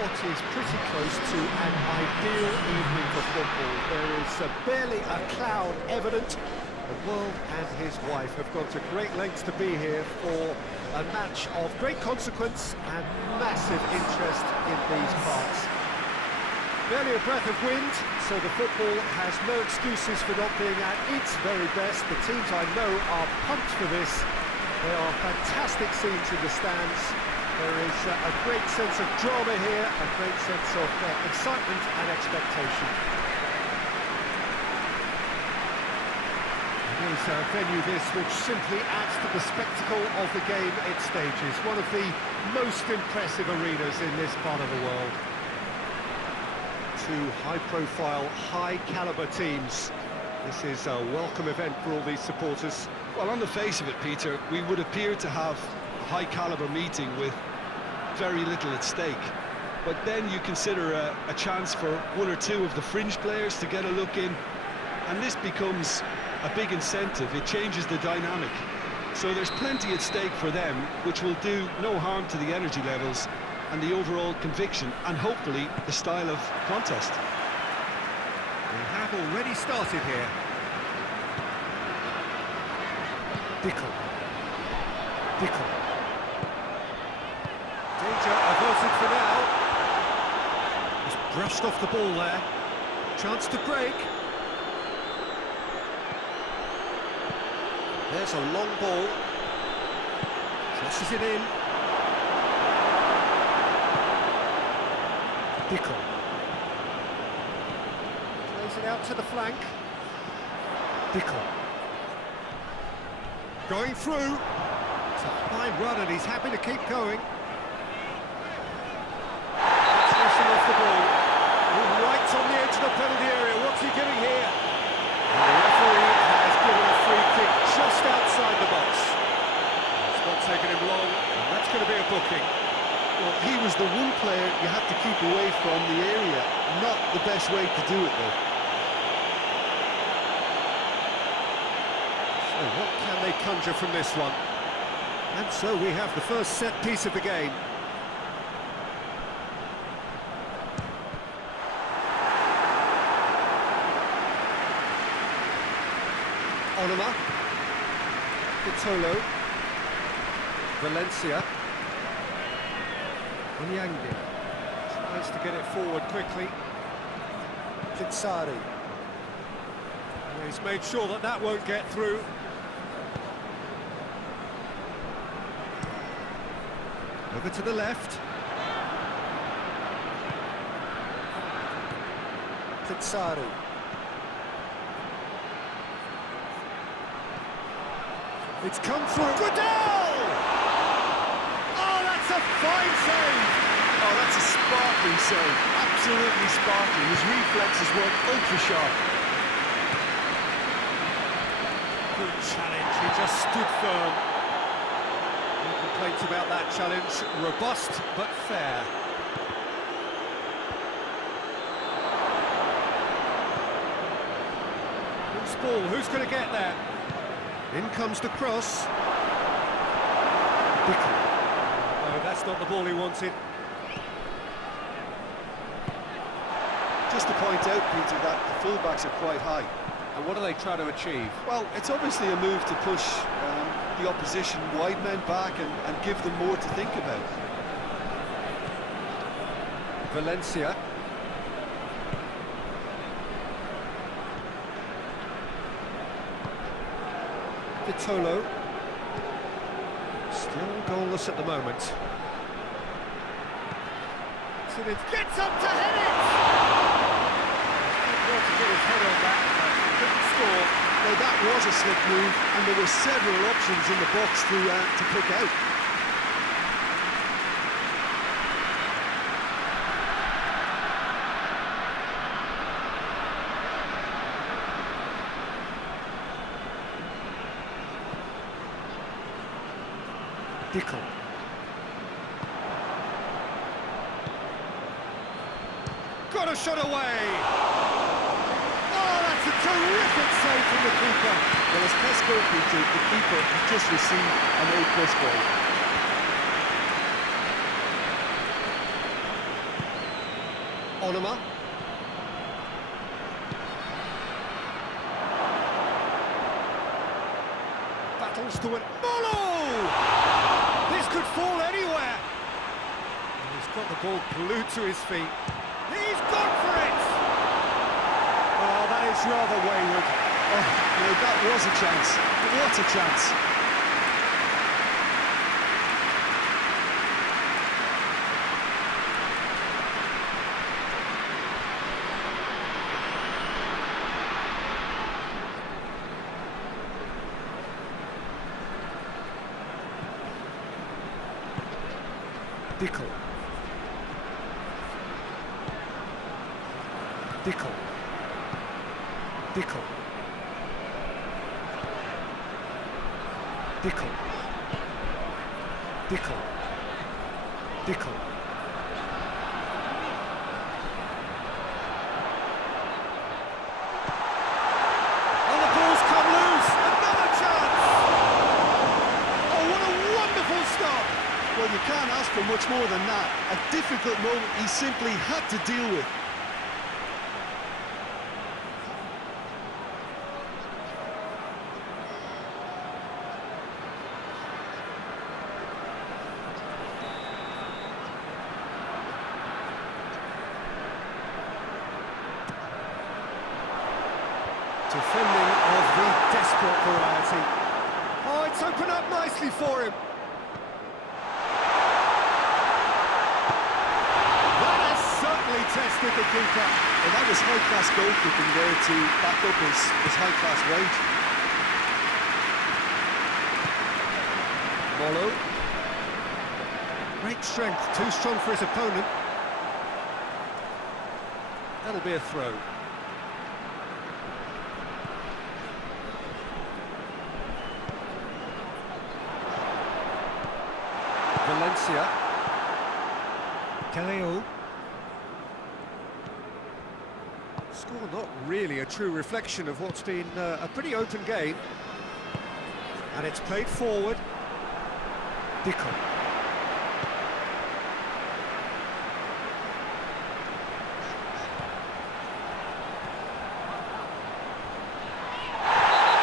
what is pretty close to an ideal evening for football. There is barely a cloud evident. The world and his wife have gone to great lengths to be here for a match of great consequence and massive interest in these parts. Barely a breath of wind, so the football has no excuses for not being at its very best. The teams I know are pumped for this. There are fantastic scenes in the stands. There is a great sense of drama here, a great sense of excitement and expectation. It is a venue this which simply adds to the spectacle of the game it stages. One of the most impressive arenas in this part of the world. Two high-profile, high-caliber teams. This is a welcome event for all these supporters. Well, on the face of it, Peter, we would appear to have a high-caliber meeting with very little at stake. But then you consider a chance for one or two of the fringe players to get a look in, and this becomes a big incentive. It changes the dynamic. So there's plenty at stake for them, which will do no harm to the energy levels and the overall conviction, and hopefully the style of contest. We have already started here. Dickel. Danger averted for now. He's brushed off the ball there. Chance to break. There's a long ball. Crosses it in. Dickel. Plays it out to the flank. Dickel. Going through. It's a fine run and he's happy to keep going. It's missing off the ball. Right on the edge of the penalty area. What's he giving here? And the referee has given a free kick just outside the box. It's not taking him long, and that's going to be a booking. Well, he was the one player you had to keep away from the area. Not the best way to do it, though. So what can they conjure from this one? And so we have the first set piece of the game. Onoma. Vitolo. Valencia. Onyangdi tries to get it forward quickly. Kitsari. He's made sure that that won't get through. Over to the left. Kitsari. It's come through. Goodell! Oh, that's a fine save! Oh, that's a sparkling save. Absolutely sparkling. His reflexes work ultra-sharp. Good challenge. He just stood firm. No complaints about that challenge. Robust, but fair. Loose ball. Who's going to get there? In comes the cross. Dickel. No, that's not the ball he wanted. Just to point out, Peter, that the fullbacks are quite high. And what are they trying to achieve? Well, it's obviously a move to push the opposition wide men back and give them more to think about. Valencia. Vitolo. Still goalless at the moment. Gets up to head it! Didn't to get his head on that, but couldn't score. Now that was a slick move, and there were several options in the box to pick out. Dickel. Got a shot away! Oh, that's a terrific save from the keeper. Well, as Pesco featured, the keeper just received an A+ grade. Onuma. Battles to it. Molo! This could fall anywhere. And he's got the ball glued to his feet. He's gone for it! Oh, that is rather wayward. Oh, well, that was a chance. What a chance. Dickel. Dickel. Dickel. Dickel. Dickel. Dickel. Oh, the ball's come loose! Another chance! Oh, what a wonderful stop! Well, you can't ask for much more than that. A difficult moment he simply had to deal with. Defending of the desperate variety. Oh, it's opened up nicely for him. That has certainly tested the keeper. Well, that was high-class goalkeeping there to back up his high-class wage. Molo. Great strength, too strong for his opponent. That'll be a throw. Valencia. Caleo. Score not really a true reflection of what's been a pretty open game. And it's played forward. Dickel.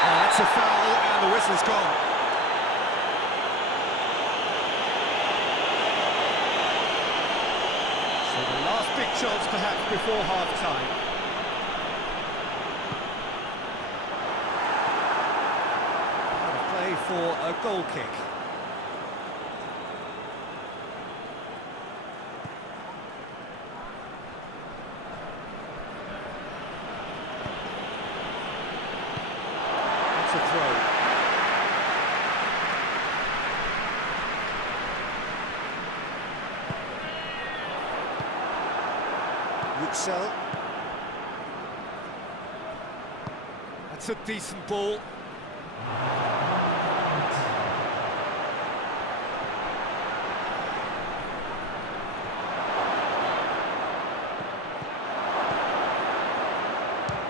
Oh, that's a foul, and the whistle's gone. The last big chance perhaps before half-time. Out of play for a goal kick. That's a throw. Ruxel. That's a decent ball.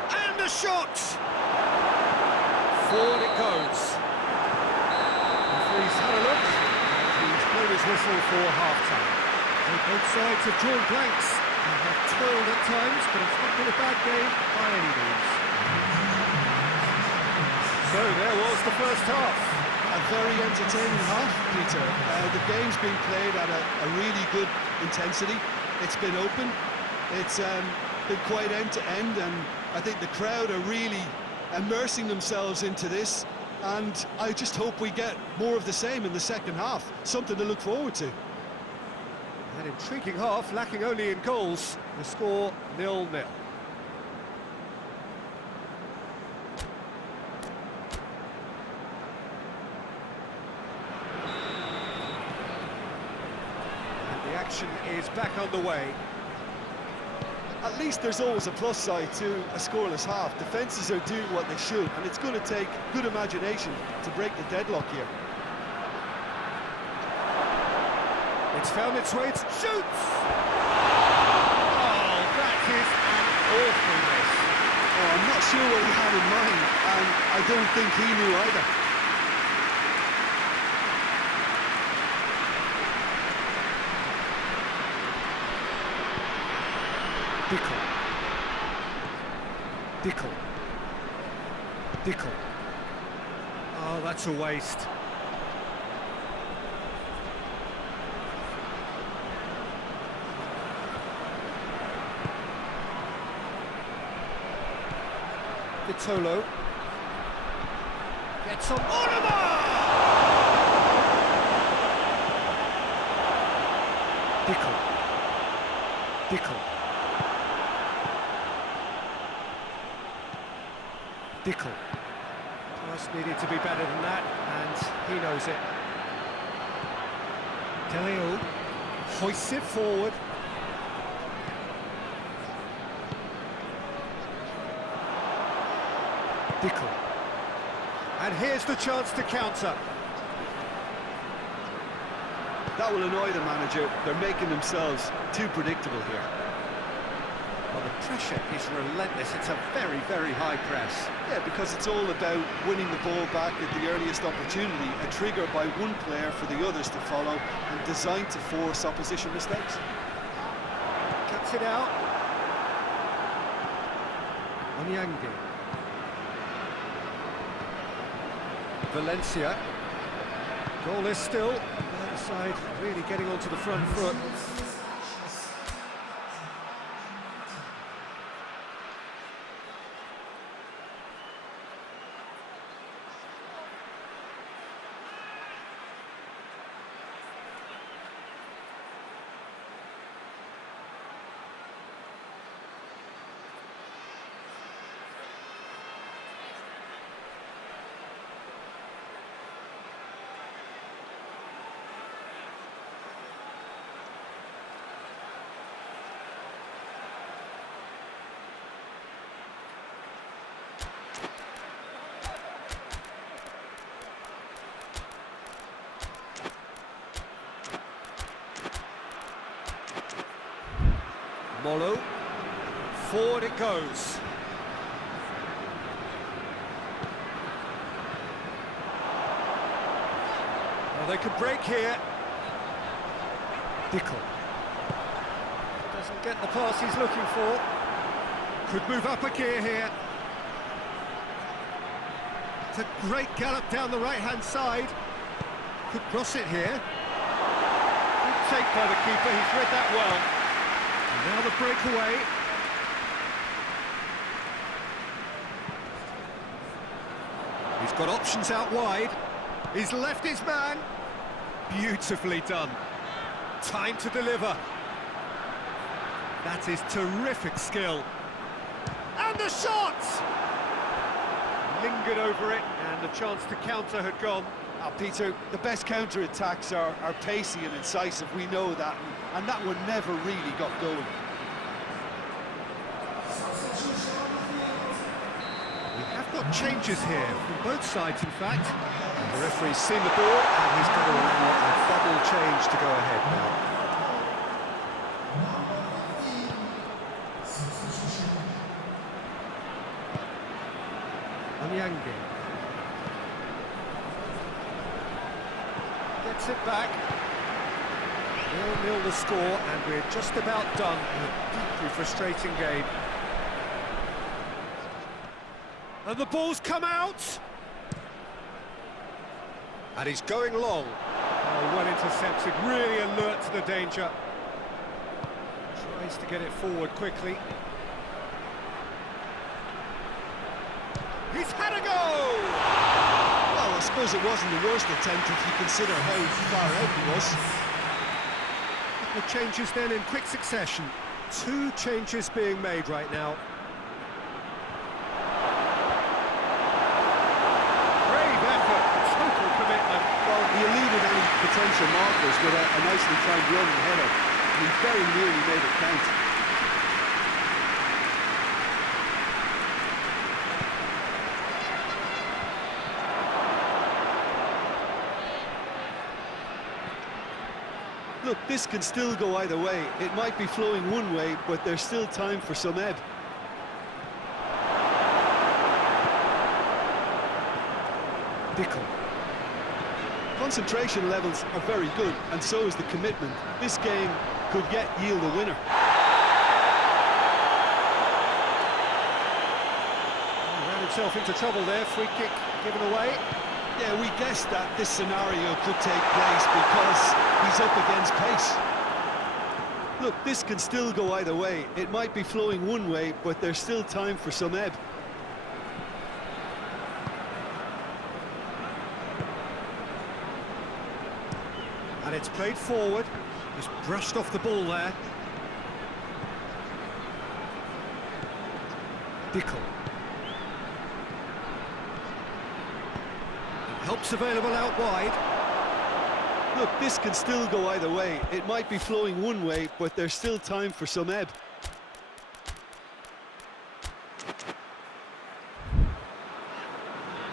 And a shot! Forward it goes. Referee's had a look, and he's blown his whistle for half-time. So both sides have drawn blanks. They have toiled at times, but it's not been a bad game by any means. So there was the first half. A very entertaining half, Peter. The game's been played at a really good intensity. It's been open. It's been quite end-to-end, and I think the crowd are really immersing themselves into this, and I just hope we get more of the same in the second half. Something to look forward to. An intriguing half, lacking only in goals. The score 0-0. And the action is back underway. At least there's always a plus side to a scoreless half. Defences are doing what they should, and it's going to take good imagination to break the deadlock here. It's found its way, it shoots! Oh, that is an awful miss. Oh, I'm not sure what he had in mind, and I don't think he knew either. Dickel. Dickel. Dickel. Oh, that's a waste. Vitolo. Gets on Oliver! Dickel. Dickel. Dickel. Pass needed to be better than that, and he knows it. Deleo hoists it forward. Dickel. And here's the chance to counter. That will annoy the manager. They're making themselves too predictable here. Well, the pressure is relentless. It's a very, very high press. Yeah, because it's all about winning the ball back at the earliest opportunity, a trigger by one player for the others to follow, and designed to force opposition mistakes. Cuts it out. Onyangi. Valencia. Goal is still. The other side really getting onto the front foot. Molo, forward it goes. Well, they could break here. Dickel. Doesn't get the pass he's looking for. Could move up a gear here. It's a great gallop down the right-hand side. Could cross it here. Good take by the keeper, he's read that well. Now the breakaway. He's got options out wide. He's left his man. Beautifully done. Time to deliver. That is terrific skill. And the shot! Lingered over it, and the chance to counter had gone. Peter, the best counter-attacks are pacey and incisive, we know that, and that one never really got going. We have got changes here, from both sides in fact. The referee's seen the board, and he's going to allow a double change to go ahead now. Onyangi. Gets it back. 0-0 the score, and we're just about done in a deeply frustrating game. And the ball's come out! And he's going long. Oh, well intercepted, really alert to the danger. Tries to get it forward quickly. He's had a go! Well, I suppose it wasn't the worst attempt if you consider how far out he was. The changes then in quick succession. 2 changes being made right now. Brave effort, total commitment. Well, he eluded any potential markers with a nicely timed run and header. He very nearly made it count. Look, this can still go either way. It might be flowing one way, but there's still time for some ebb. Dickel. Concentration levels are very good, and so is the commitment. This game could yet yield a winner. himself into trouble there. Free kick given away. Yeah, we guessed that this scenario could take place because he's up against pace. Look, this can still go either way. It might be flowing one way, but there's still time for some ebb. And it's played forward. Just brushed off the ball there. Dickel. Helps available out wide. Look, this can still go either way. It might be flowing one way, but there's still time for some ebb.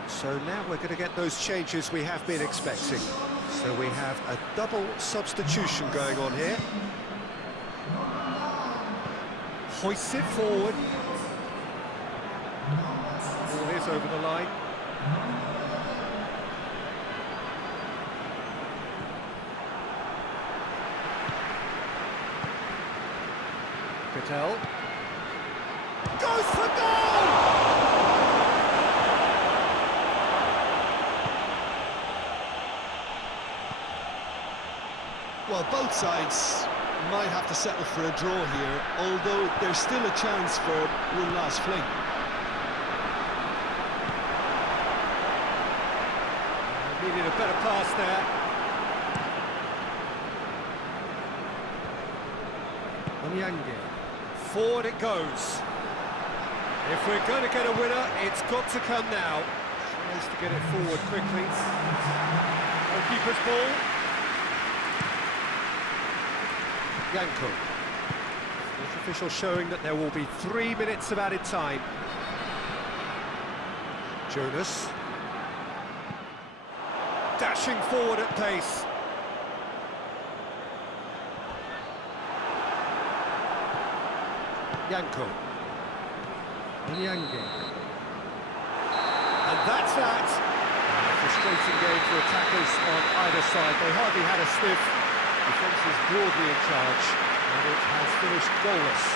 So now we're going to get those changes we have been expecting. So we have a double substitution going on here. Hoists it forward. Ball is over the line. Patel. Goes for goal! Well, both sides might have to settle for a draw here, although there's still a chance for one last fling. Needed a better pass there. Onyange. Forward it goes. If we're going to get a winner, it's got to come now. Tries to get it forward quickly. Goalkeeper's ball. Yanko. Fourth official showing that there will be 3 minutes of added time. Jonas. Dashing forward at pace. Yanko. Onyange. And that's that. A frustrating game for attackers on either side. They hardly had a sniff. Defence is broadly in charge, and it has finished goalless.